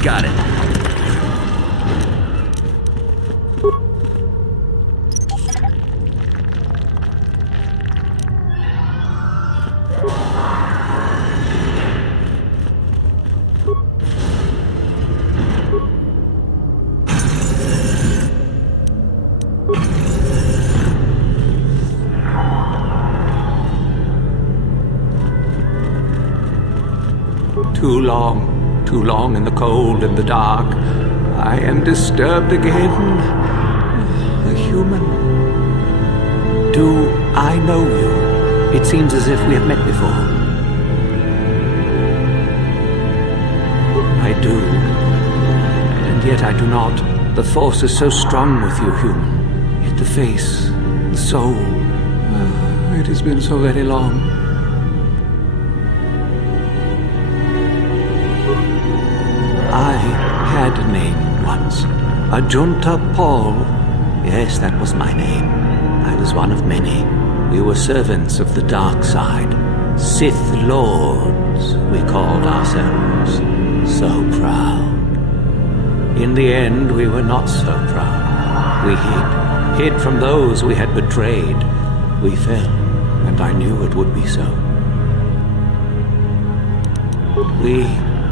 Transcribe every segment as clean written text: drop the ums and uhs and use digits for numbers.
Got it. Too long in the cold and the dark. I am disturbed again. A human. Do I know you? It seems as if we have met before. I do. And yet I do not. The force is so strong with you, human. Yet the face, the soul. It has been so very long. I had a name once. Ajunta Paul. Yes, that was my name. I was one of many. We were servants of the dark side. Sith Lords, we called ourselves. So proud. In the end, we were not so proud. We hid from those we had betrayed. We fell, and I knew it would be so. We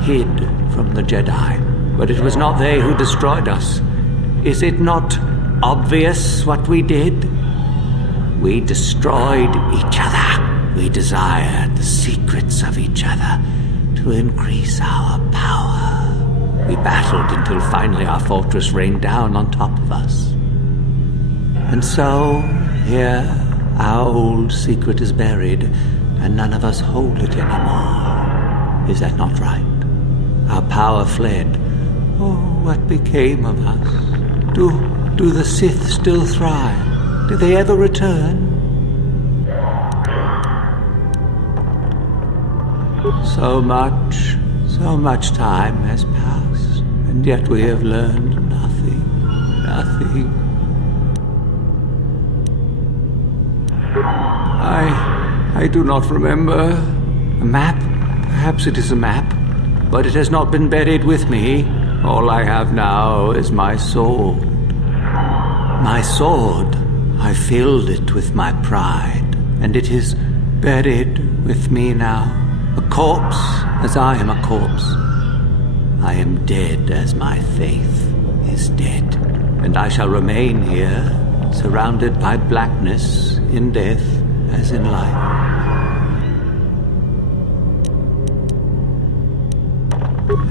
hid from the Jedi, but it was not they who destroyed us. Is it not obvious what we did? We destroyed each other. We desired the secrets of each other to increase our power. We battled until finally our fortress rained down on top of us. And so, here, our old secret is buried, and none of us hold it anymore. Is that not right? Our power fled. Oh, what became of us? Do the Sith still thrive? Did they ever return? So much time has passed, and yet we have learned nothing. I do not remember. A map? Perhaps it is a map. But it has not been buried with me. All I have now is my sword. My sword, I filled it with my pride, and it is buried with me now. A corpse, as I am a corpse. I am dead as my faith is dead, and I shall remain here, surrounded by blackness in death as in life.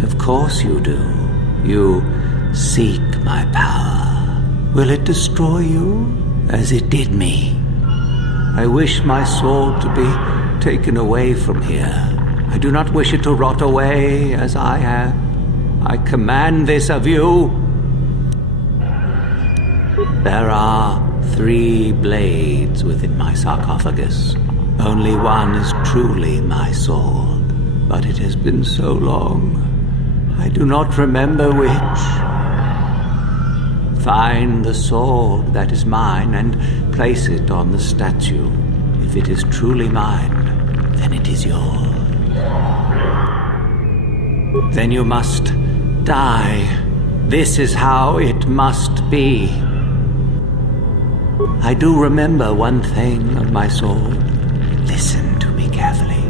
Of course you do. You seek my power. Will it destroy you as it did me? I wish my sword to be taken away from here. I do not wish it to rot away as I have. I command this of you. There are 3 blades within my sarcophagus. Only one is truly my sword, but it has been so long. I do not remember which. Find the sword that is mine and place it on the statue. If it is truly mine, then it is yours. Then you must die. This is how it must be. I do remember one thing of my sword. Listen to me carefully.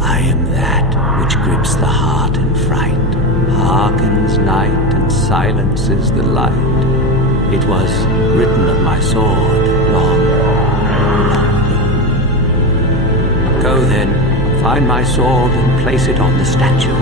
I am that which grips the heart in fright, hearkens night and silences the light. It was written of my sword long, long ago. Go then, find my sword and place it on the statue.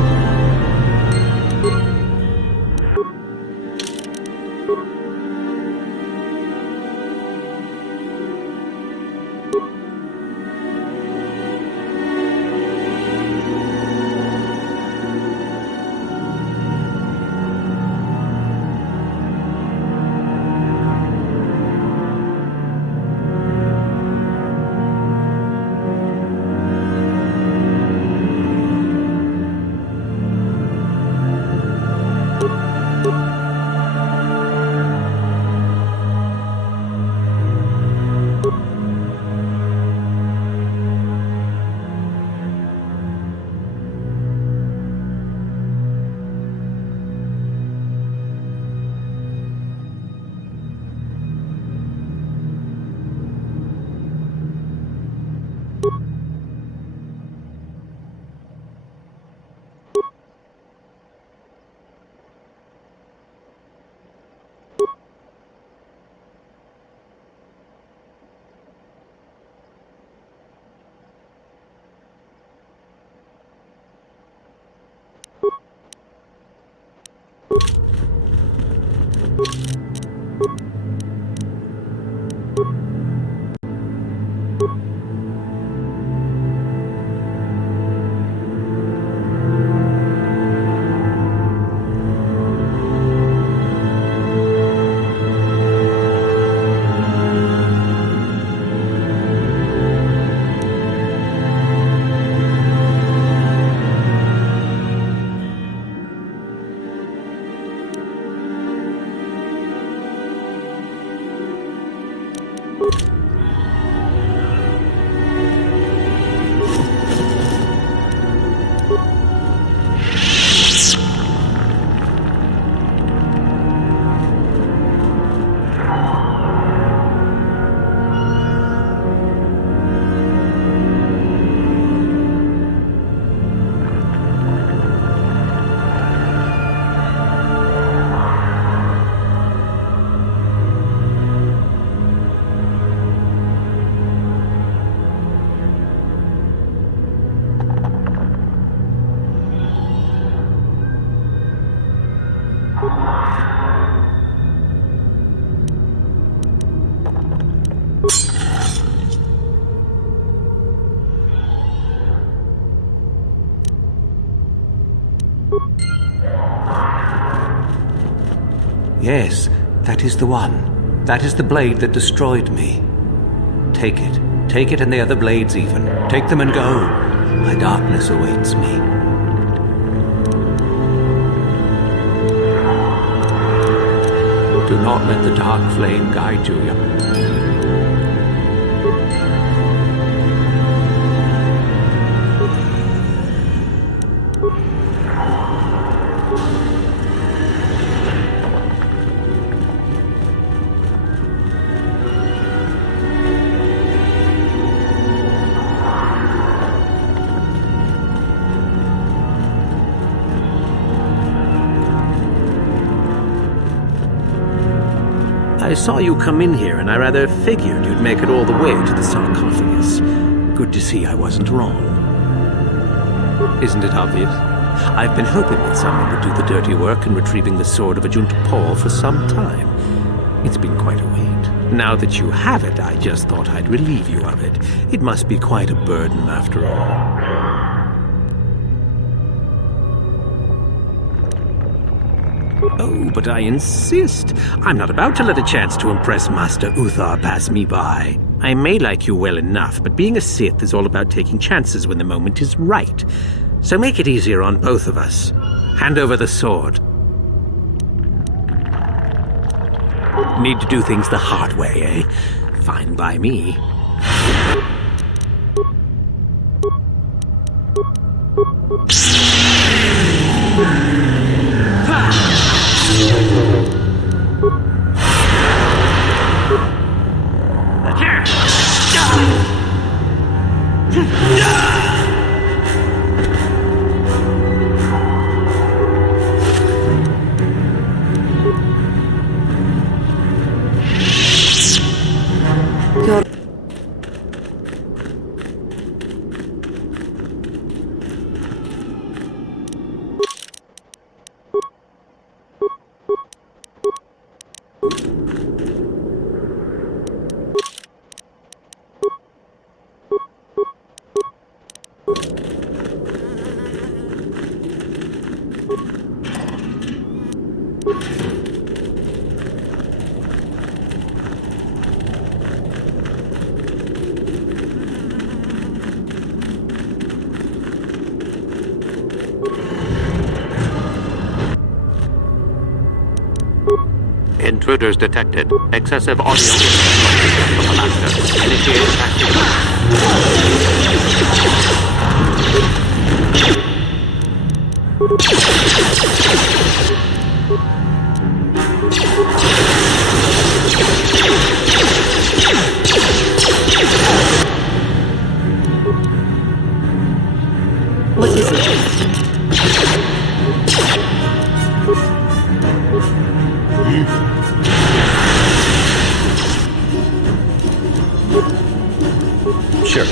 Yes, that is the one. That is the blade that destroyed me. Take it. Take it and the other blades even. Take them and go. My darkness awaits me. Do not let the dark flame guide you. I saw you come in here, and I rather figured you'd make it all the way to the sarcophagus. Good to see I wasn't wrong. Isn't it obvious? I've been hoping that someone would do the dirty work in retrieving the sword of Ajunta Paul for some time. It's been quite a wait. Now that you have it, I just thought I'd relieve you of it. It must be quite a burden after all. Oh, but I insist. I'm not about to let a chance to impress Master Uthar pass me by. I may like you well enough, but being a Sith is all about taking chances when the moment is right. So make it easier on both of us. Hand over the sword. Need to do things the hard way, eh? Fine by me. Intruders detected. Excessive audio from the master. Initiate activity. What is it? Sure.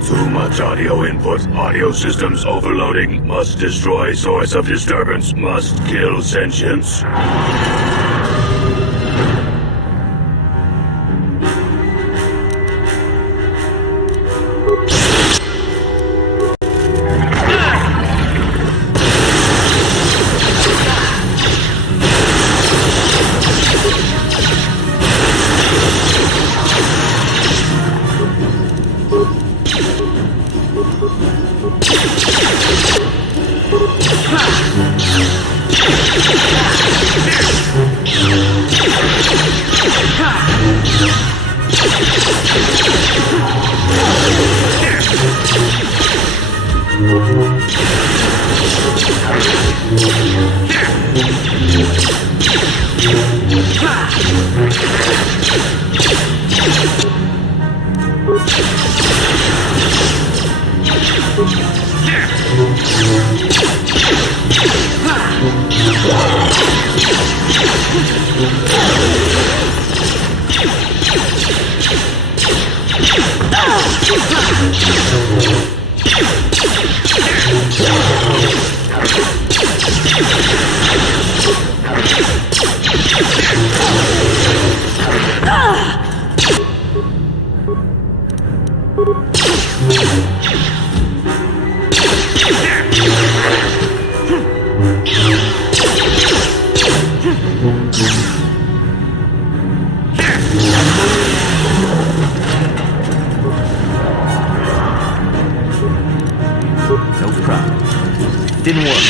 Too much audio input. Audio systems overloading. Must destroy source of disturbance. Must kill sentience. No problem. Didn't work.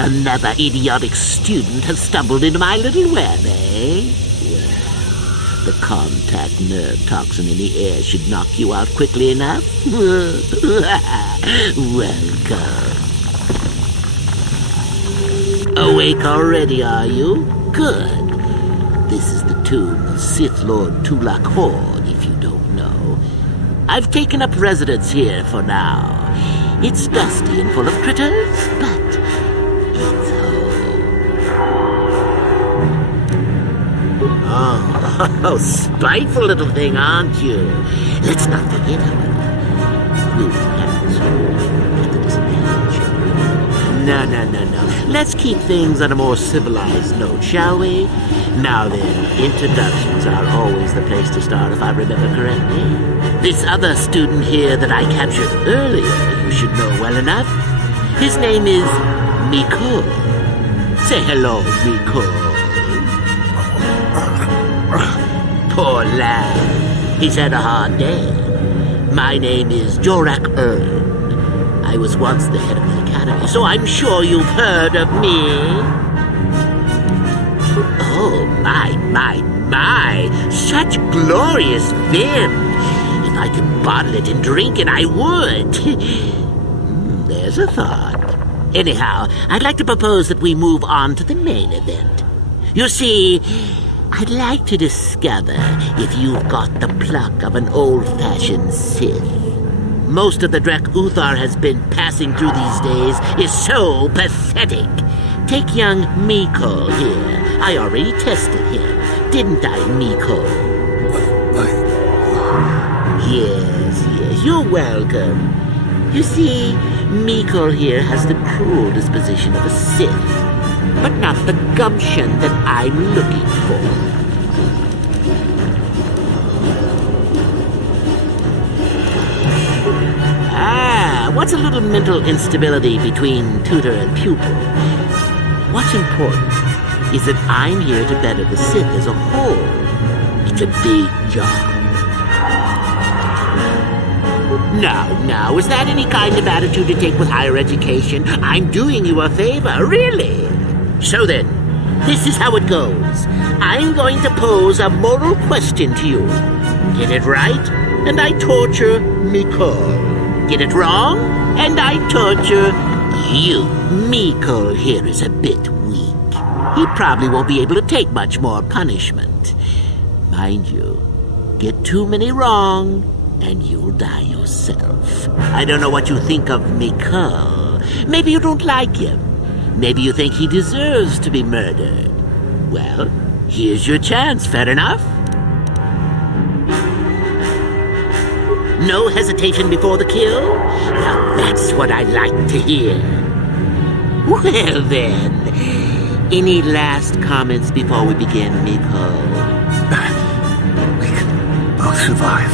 Another idiotic student has stumbled into my little web, eh? Well, the contact nerve toxin in the air should knock you out quickly enough. Welcome. Awake already, are you? Good. This is the tomb of Sith Lord Tulak Horde, if you don't know. I've taken up residence here for now. It's dusty and full of critters, but it's home. Oh, spiteful little thing, aren't you? Let's not forget, however, clue, perhaps, at the disadvantage. No. Let's keep things on a more civilized note, shall we? Now then, introductions are always the place to start, if I remember correctly. This other student here that I captured earlier, you should know well enough. His name is Miko. Say hello, Miko. Poor lad. He's had a hard day. My name is Jorak Ern. I was once the head of the academy, so I'm sure you've heard of me. Oh, my. Such glorious vim. If I could bottle it and drink it, I would. There's a thought. Anyhow, I'd like to propose that we move on to the main event. You see, I'd like to discover if you've got the pluck of an old-fashioned Sith. Most of the Drek Uthar has been passing through these days is so pathetic. Take young Miko here. I already tested him, didn't I, Miko? Yes, you're welcome. You see, Miko here has the cruel disposition of a Sith, but not the gumption that I'm looking for. What's a little mental instability between tutor and pupil? What's important is that I'm here to better the Sith as a whole. It's a big job. Now, is that any kind of attitude to take with higher education? I'm doing you a favor, really. So then, this is how it goes. I'm going to pose a moral question to you. Get it right, and I torture Miko. Get it wrong, and I torture you. Miko here is a bit weak. He probably won't be able to take much more punishment. Mind you, get too many wrong, and you'll die yourself. I don't know what you think of Miko. Maybe you don't like him. Maybe you think he deserves to be murdered. Well, here's your chance, fair enough? No hesitation before the kill? Now that's what I like to hear. Well then, any last comments before we begin, Miko? We can both survive.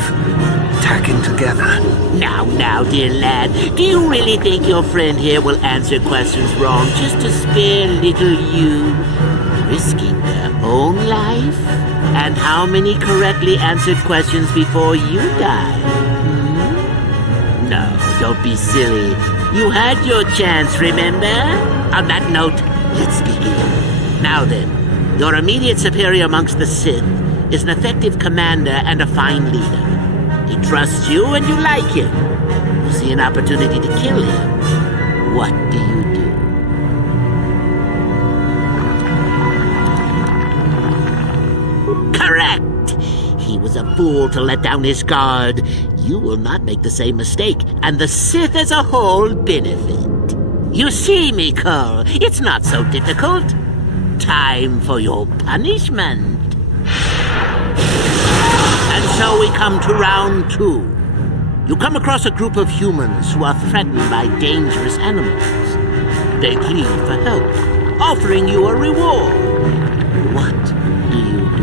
Attacking together. Now, dear lad, do you really think your friend here will answer questions wrong just to spare little you? Risking their own life? And how many correctly answered questions before you die? No, don't be silly. You had your chance, remember? On that note, let's begin. Now then, your immediate superior amongst the Sith is an effective commander and a fine leader. He trusts you and you like him. You see an opportunity to kill him. What do you do? Correct! He was a fool to let down his guard. You will not make the same mistake, and the Sith as a whole benefit. You see, Miko, it's not so difficult. Time for your punishment. And so we come to round 2. You come across a group of humans who are threatened by dangerous animals. They plead for help, offering you a reward. What do you do?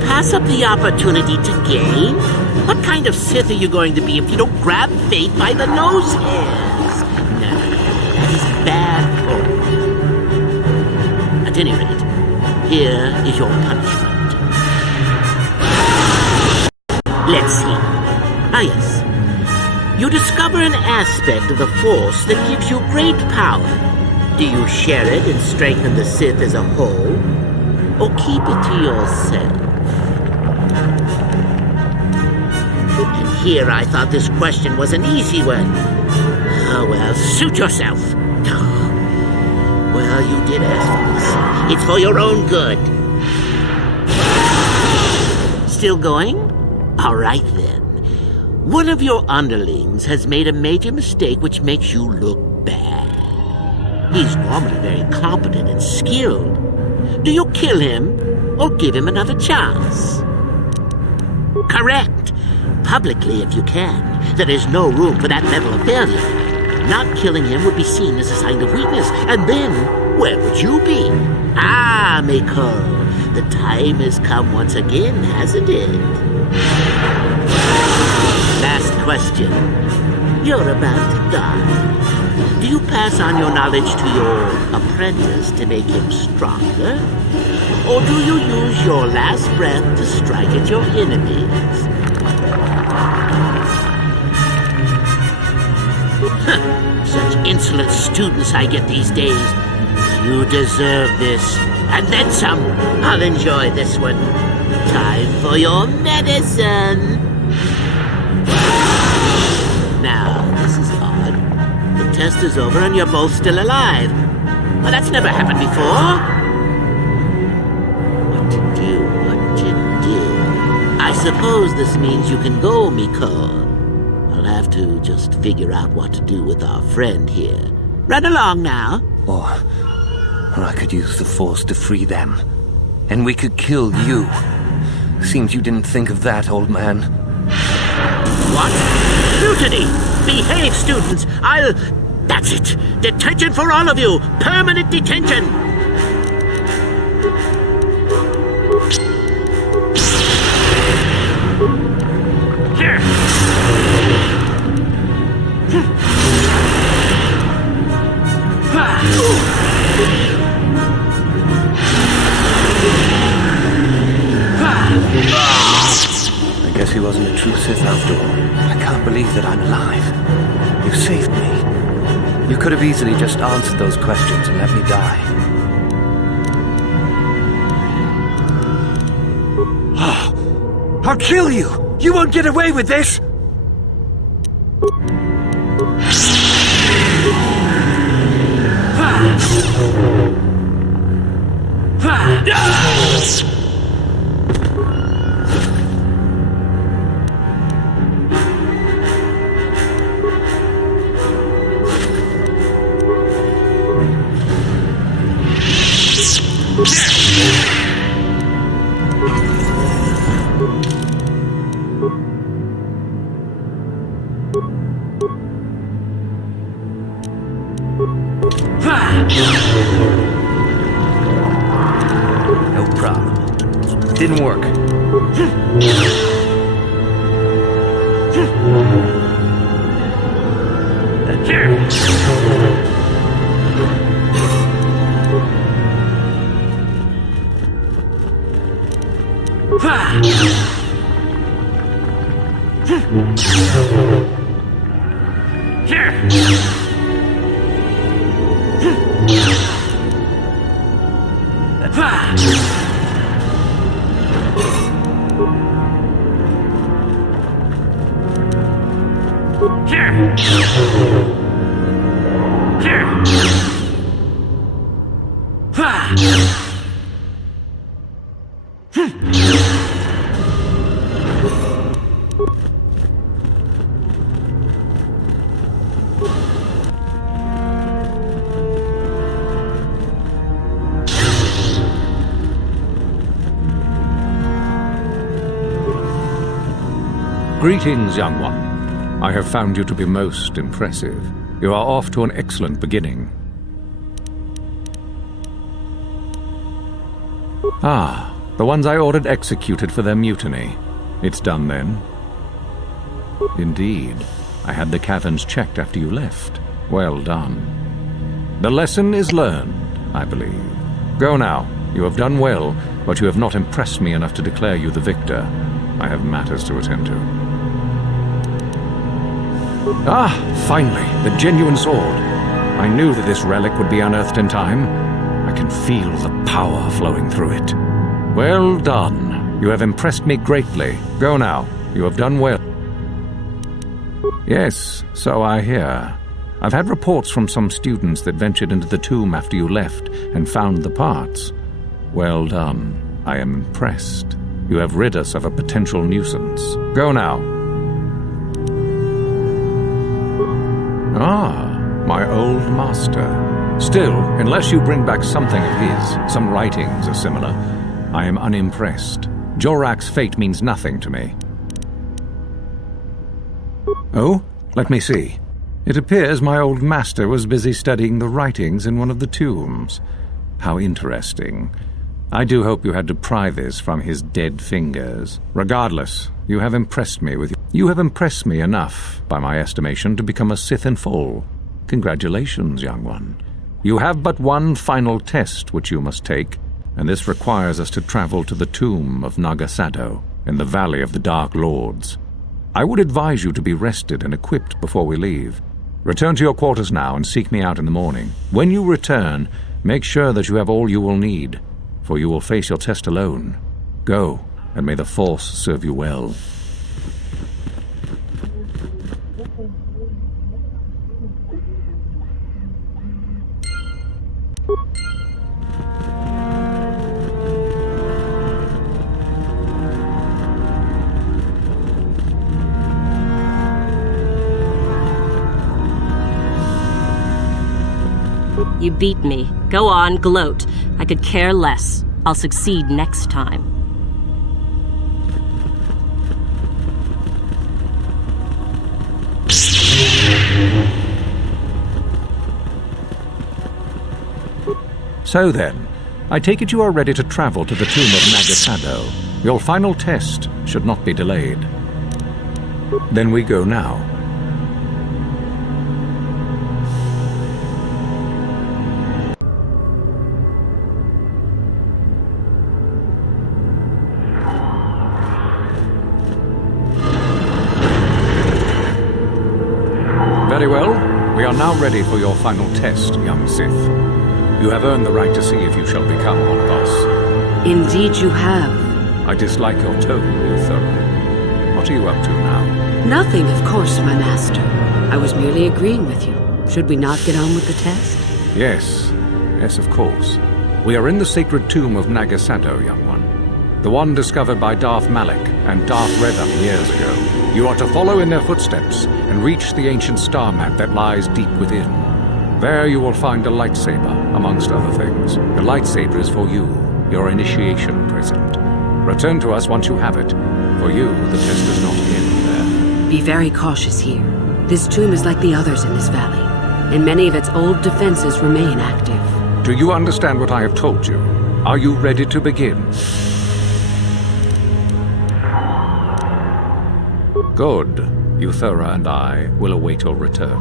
Pass up the opportunity to gain? What kind of Sith are you going to be if you don't grab fate by the nose hairs? No, that is bad form. At any rate, here is your punishment. Let's see. Ah, yes. You discover an aspect of the Force that gives you great power. Do you share it and strengthen the Sith as a whole? Or keep it to yourself? And here I thought this question was an easy one. Oh, well, suit yourself. Oh, well, you did ask for this. It's for your own good. Still going? All right, then. One of your underlings has made a major mistake which makes you look bad. He's normally very competent and skilled. Do you kill him, or give him another chance? Correct. Publicly, if you can. There is no room for that level of failure. Not killing him would be seen as a sign of weakness, and then, where would you be? Ah, Miko, the time has come once again, hasn't it? Last question. You're about to die. Do you pass on your knowledge to your apprentice to make him stronger? Or do you use your last breath to strike at your enemies? Such insolent students I get these days. You deserve this. And then some. I'll enjoy this one. Time for your medicine. Now, this is odd. The test is over and you're both still alive. Well, that's never happened before. What to do? What to do? I suppose this means you can go, Miko. I'll have to just figure out what to do with our friend here. Run along now. Or I could use the Force to free them. And we could kill you. Seems you didn't think of that, old man. What? Mutiny! Behave, students! That's it! Detention for all of you! Permanent detention! I guess he wasn't a true Sith after all. I can't believe that I'm alive. You saved me. You could have easily just answered those questions and let me die. I'll kill you! You won't get away with this! No problem. Didn't work. Greetings, young one. I have found you to be most impressive. You are off to an excellent beginning. Ah, the ones I ordered executed for their mutiny. It's done then? Indeed. I had the caverns checked after you left. Well done. The lesson is learned, I believe. Go now. You have done well, but you have not impressed me enough to declare you the victor. I have matters to attend to. Ah, finally, the genuine sword. I knew that this relic would be unearthed in time. I can feel the power flowing through it. Well done. You have impressed me greatly. Go now. You have done well. Yes, so I hear. I've had reports from some students that ventured into the tomb after you left and found the parts. Well done. I am impressed. You have rid us of a potential nuisance. Go now. Ah, my old master. Still, unless you bring back something of his, some writings are similar, I am unimpressed. Jorak's fate means nothing to me. Oh, let me see. It appears my old master was busy studying the writings in one of the tombs. How interesting. I do hope you had to pry this from his dead fingers. Regardless, you have impressed me enough, by my estimation, to become a Sith in full. Congratulations, young one. You have but one final test which you must take, and this requires us to travel to the tomb of Nagasado in the Valley of the Dark Lords. I would advise you to be rested and equipped before we leave. Return to your quarters now and seek me out in the morning. When you return, make sure that you have all you will need, for you will face your test alone. Go, and may the Force serve you well. You beat me. Go on, gloat. I could care less. I'll succeed next time. So then, I take it you are ready to travel to the tomb of Nagasado. Your final test should not be delayed. Then we go now. Very well. We are now ready for your final test, young Sith. You have earned the right to see if you shall become one of us. Indeed you have. I dislike your tone, Uthera. What are you up to now? Nothing, of course, my master. I was merely agreeing with you. Should we not get on with the test? Yes. Yes, of course. We are in the sacred tomb of Nagasado, young one. The one discovered by Darth Malak and Darth Revan years ago. You are to follow in their footsteps and reach the ancient star map that lies deep within. There you will find a lightsaber, amongst other things. The lightsaber is for you, your initiation present. Return to us once you have it. For you, the test does not end there. Be very cautious here. This tomb is like the others in this valley, and many of its old defenses remain active. Do you understand what I have told you? Are you ready to begin? Good. Uthera and I will await your return.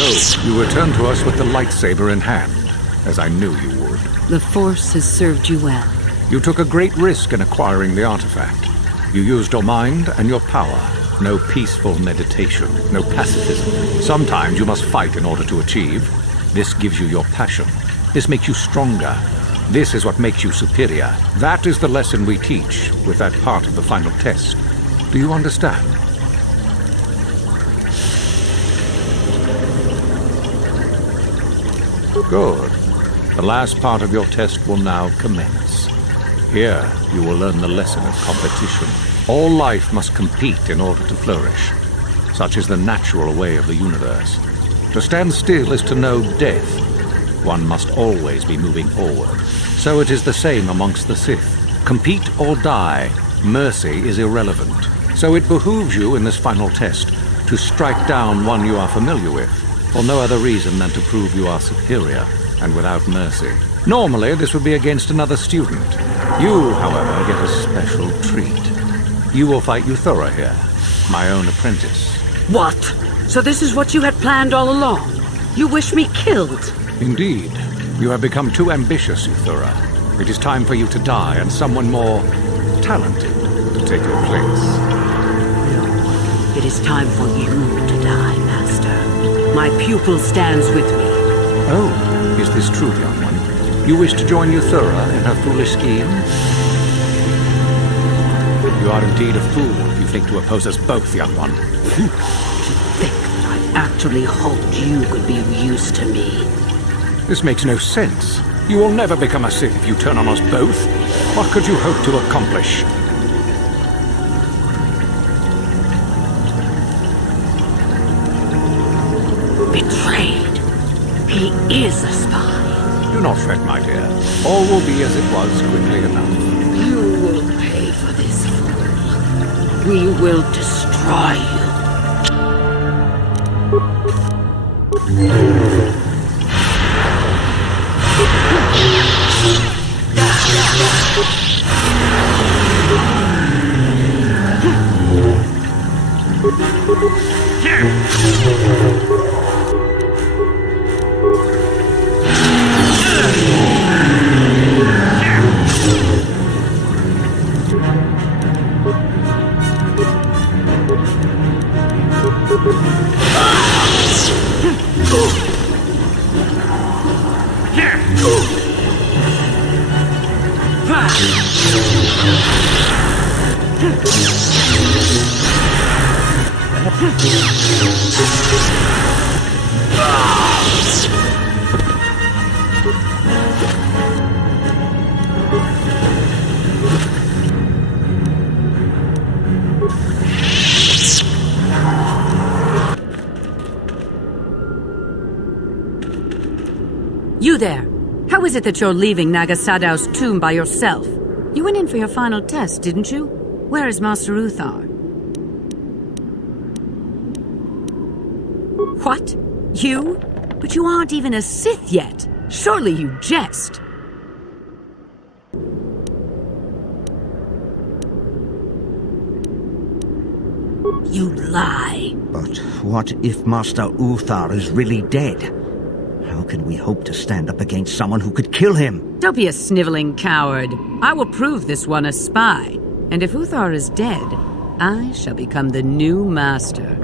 So, you return to us with the lightsaber in hand, as I knew you would. The Force has served you well. You took a great risk in acquiring the artifact. You used your mind and your power. No peaceful meditation, no pacifism. Sometimes you must fight in order to achieve. This gives you your passion. This makes you stronger. This is what makes you superior. That is the lesson we teach with that part of the final test. Do you understand? Good. The last part of your test will now commence. Here, you will learn the lesson of competition. All life must compete in order to flourish. Such is the natural way of the universe. To stand still is to know death. One must always be moving forward. So it is the same amongst the Sith. Compete or die. Mercy is irrelevant. So it behooves you in this final test to strike down one you are familiar with, for no other reason than to prove you are superior and without mercy. Normally, this would be against another student. You, however, get a special treat. You will fight Euthura here, my own apprentice. What? So this is what you had planned all along? You wish me killed? Indeed. You have become too ambitious, Euthura. It is time for you to die and someone more talented to take your place. No. It is time for you to die, Master. My pupil stands with me. Oh, is this true, young one? You wish to join Euthura in her foolish scheme? You are indeed a fool if you think to oppose us both, young one. To think that I actually hoped you could be of use to me. This makes no sense. You will never become a Sith if you turn on us both. What could you hope to accomplish? Betrayed. He is a spy. Do not fret, my dear. All will be as it was quickly enough. You will pay for this, fool. We will destroy you. You there! How is it that you're leaving Nagasadow's tomb by yourself? You went in for your final test, didn't you? Where is Master Uthar? What? You? But you aren't even a Sith yet. Surely you jest. You lie. But what if Master Uthar is really dead? How can we hope to stand up against someone who could kill him? Don't be a sniveling coward. I will prove this one a spy. And if Uthar is dead, I shall become the new master.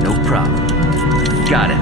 No problem. Got it.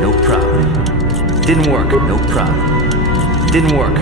No problem. Didn't work. No problem. Didn't work.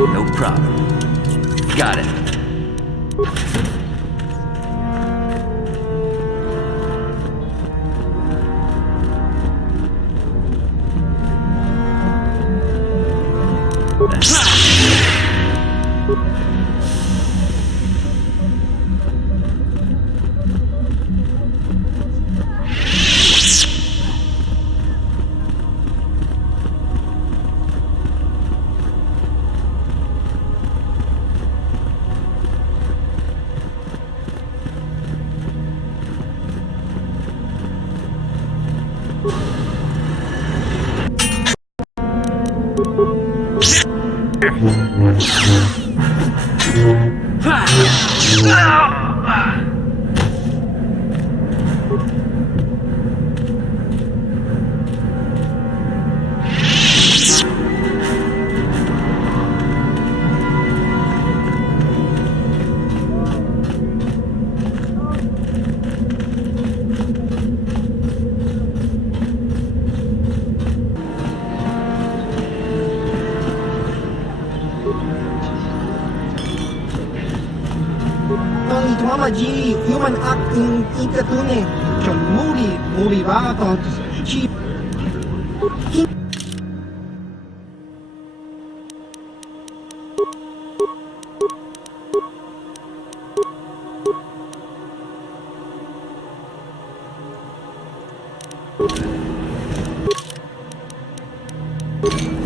No problem. Got it. Tłamaji, human act in ikatune, muri va con chi. You